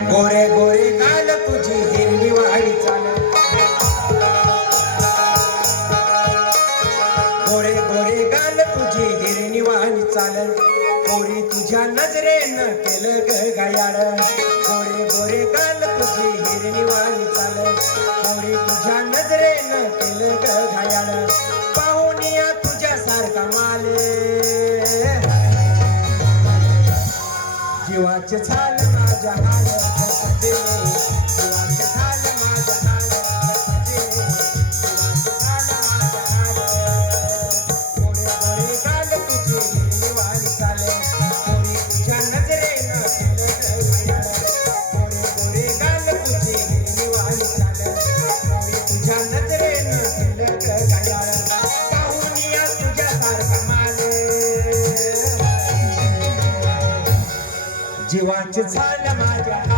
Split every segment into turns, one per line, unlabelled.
गोरे गोरे गाल तुझी हिरवी वाळी चाल. गोरे गोरे गाल तुझी हिरणी वाणी चाल. गोरी तुझ्या नजरेनं केलं ग गायाळ. गोरे गोरे गाल तुझी हिरणी वाणी चाल. गोरी तुझ्या नजरेनं केलं ग गायाळ. पाहुनिया तुझ्या सारखा माले. जीवाचे चाल Jahan, Jahan, Jahan, Jahan, जीवाचे झाल्या माझ्या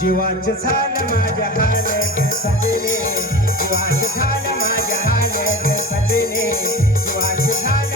जीवाच झालं माझ्या हाल सजने जीवाच झालं माझ्या हाल सजने जीवाच झालं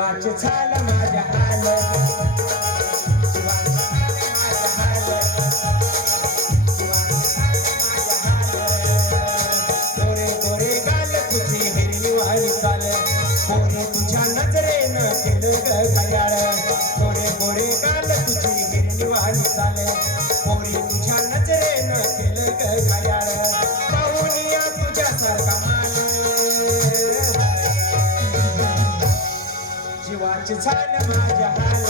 शिवाचे छाल माझ्या हाल. जीवाचे गोरे गाल तुझी हिरवी वाली चाल. तुझ्या नजरेनं केलं घड्याळ. गोरे गोरे गाल तुझी हिरवी वाली चाल. देवाची झालं माझ्या हाल